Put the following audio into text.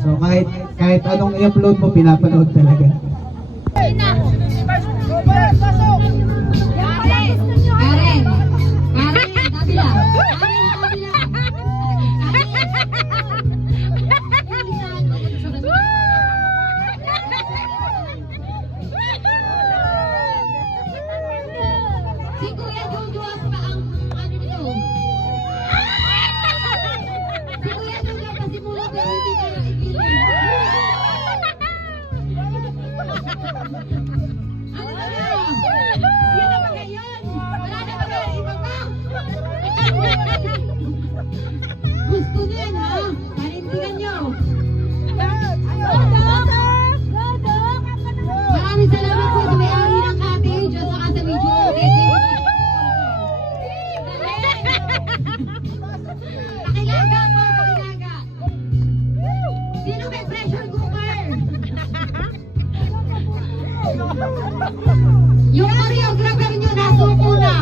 So kahit anong i-upload mo, pinapanood talaga. Karen! Kabila! Si Kuya Jojo ang ano nito? Si Kuya Jojo ang pasimula pero hindi ka nakikinig. Ano na yun? Yan na ba ngayon? Wala na ba ngayon iba pa? Gusto nyo yan ha? Panindigan nyo. Maraming salamat po sa may-ari ng cottage at saka sa video. Pakilaga po, pakilaga. Sino may pressure cooker? Yung choreographer nyo nasuko na.